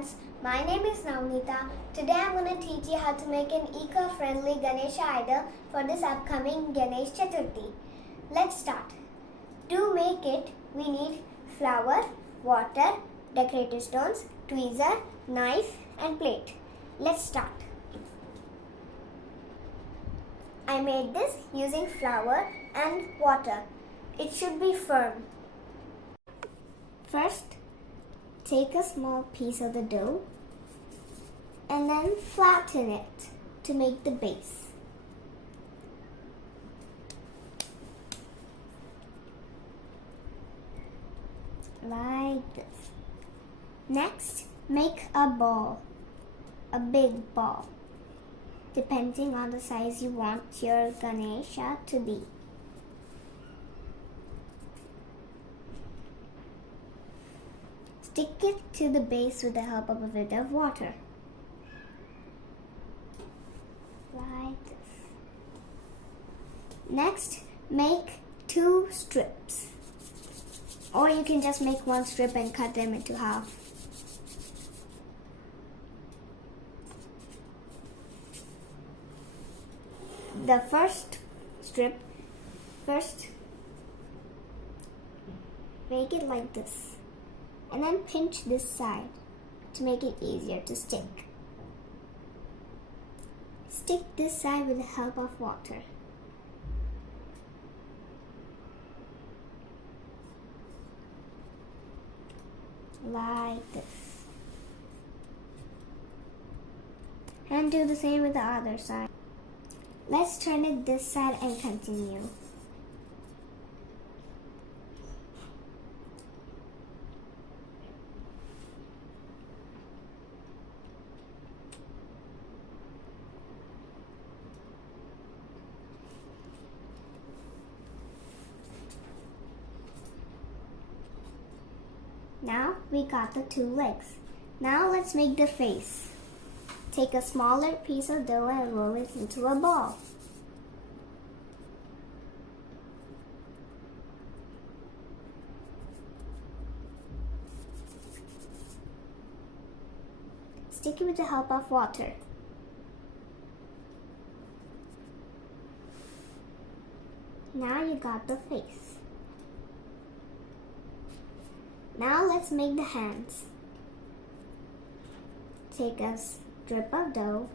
friends, my name is Navneeta. Today I'm going to teach you how to make an eco-friendly Ganesha idol for this upcoming Ganesh Chaturthi. Let's start. To make it, we need flour, water, decorative stones, tweezer, knife and plate. Let's start. I made this using flour and water. It should be firm. First, take a small piece of the dough and then flatten it to make the base. Like this. Next, make a ball, a big ball, depending on the size you want your Ganesha to be. Stick it to the base with the help of a bit of water. Like this. Next, make 2 strips. Or you can just make 1 strip and cut them into half. The first strip, make it like this. And then pinch this side to make it easier to stick. Stick this side with the help of water. Like this. And do the same with the other side. Let's turn it this side and continue. Now we got the 2 legs. Now let's make the face. Take a smaller piece of dough and roll it into a ball. Stick it with the help of water. Now you got the face. Now let's make the hands. Take a strip of dough,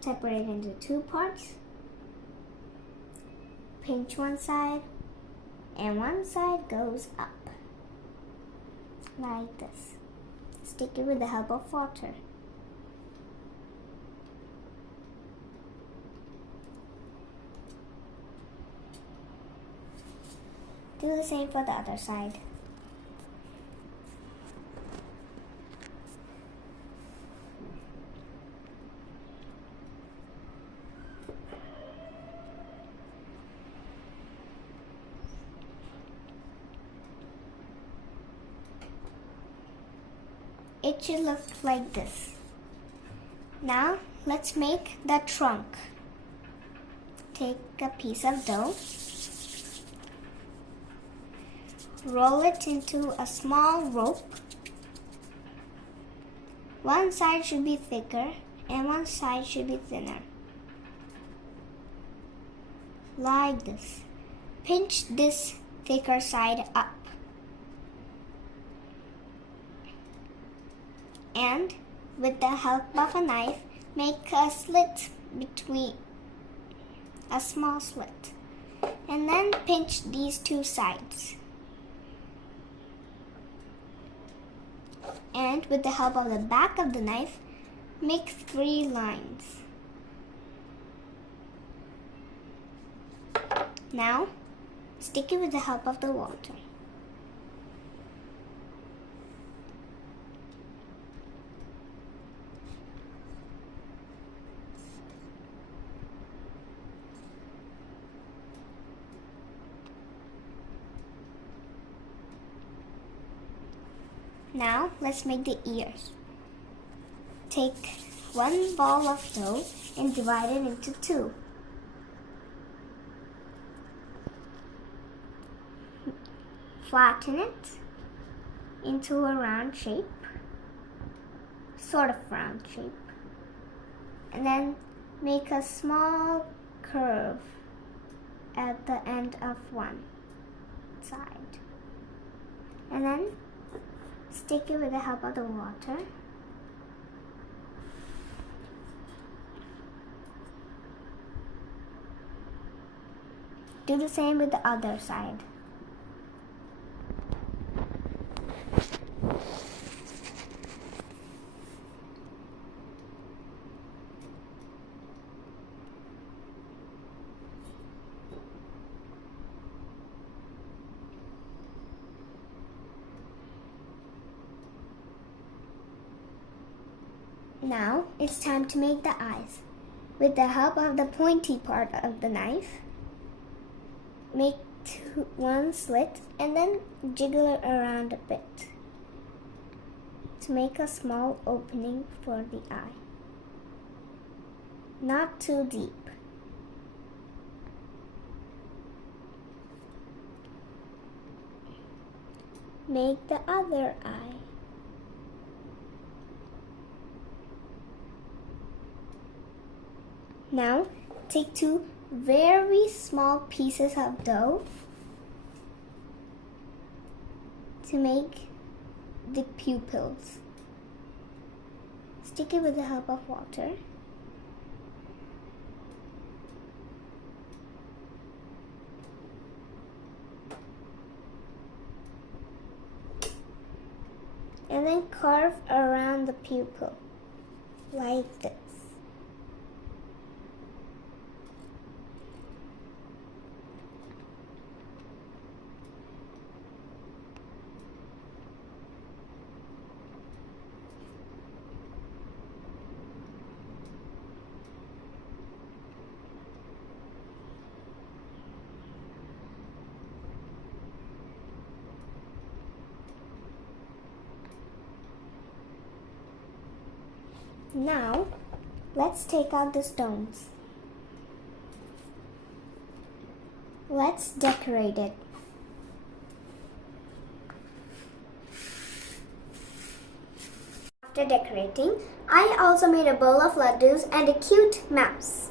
separate it into 2 parts, pinch one side, and one side goes up, like this. Stick it with the help of water. Do the same for the other side. It should look like this. Now let's make the trunk. Take a piece of dough. Roll it into a small rope. One side should be thicker and one side should be thinner. Like this. Pinch this thicker side up. And with the help of a knife, make a slit between, a small slit. And then pinch these 2 sides. And with the help of the back of the knife, make 3 lines. Now, stick it with the help of the water. Now let's make the ears. Take 1 ball of dough and divide it into 2. flatten it into a round shape, sort of round shape, and then make a small curve at the end of one side, and then stick it with the help of the water. Do the same with the other side. Now it's time to make the eyes. With the help of the pointy part of the knife, make one slit and then jiggle it around a bit to make a small opening for the eye. Not too deep. Make the other eye. Now, take two very small pieces of dough to make the pupils. Stick it with the help of water. And then carve around the pupil like this. Now, let's take out the stones. Let's decorate it. After decorating, I also made a bowl of laddus and a cute mouse.